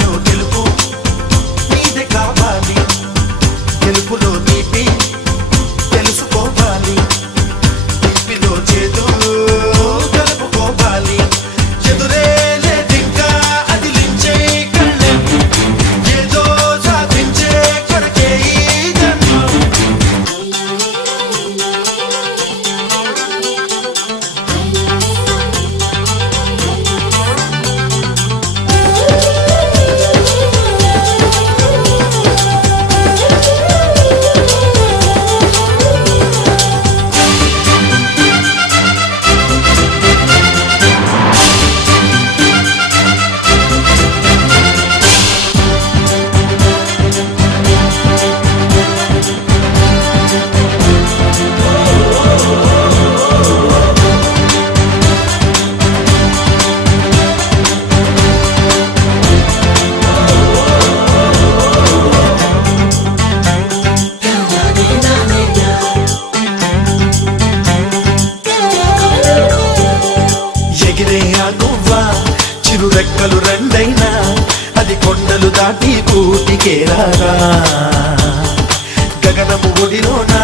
ఆటలో గెలుపు నీదే కావాలి, గెలుపులో తీపి తెలుసుకోవాలి, తీపిలో చేదు కలుపుకోవాలి. ఎదురే లేదింకా అదిలించే కళ్ళెం, ఏదో సాధించే కొరకే ఈ జన్మం. చిరు రెక్కలు రెండైనా అది కొండలు దాటి కూటికేరారా, గగనము ఒడిలోన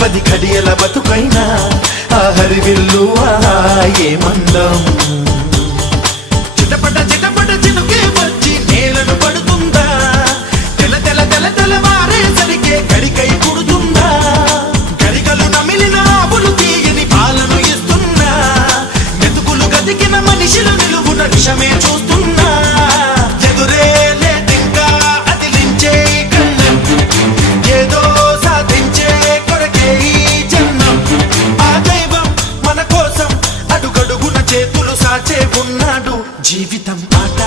10 కడియల బతుకైనా ఆ హరివిల్లు ఏ మందం. చిటపట చిటపట చినుకే వచ్చి నేలను పడుతుందా, తెల తెల తెల తెల మారేసరికే గడికై పుడుతుందా, గడికలు నమిలిన ఆవులు తీయని పాలను ఇస్తున్నా, మెతుకులు గదికిన మనిషిలు నిలువున విషమే చూస్తున్నా. ఎదురే లేదింకా అదిలించే కళ్ళెం, ఏదో సాధించే కొరకే ఈ జన్మం. ఆ దైవం మన కోసం అడుగడుగున చేతులు సాచే ఉన్నాడు. జీవితం ఆట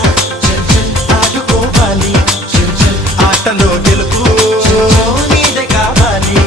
ఆడుకోవాలి, ఆటలో గెలుపు నీదే కావాలి.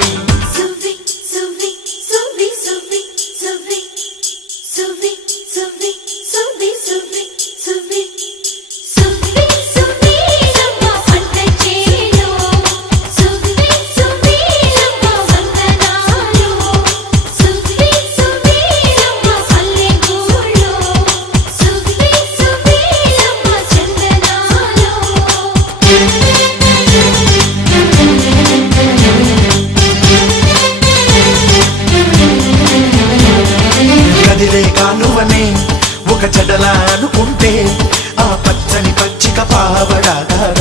కదిలే కాలువనే ఒక చెడలా అనుకుంటే ఆ పచ్చని పచ్చిక పావడాగా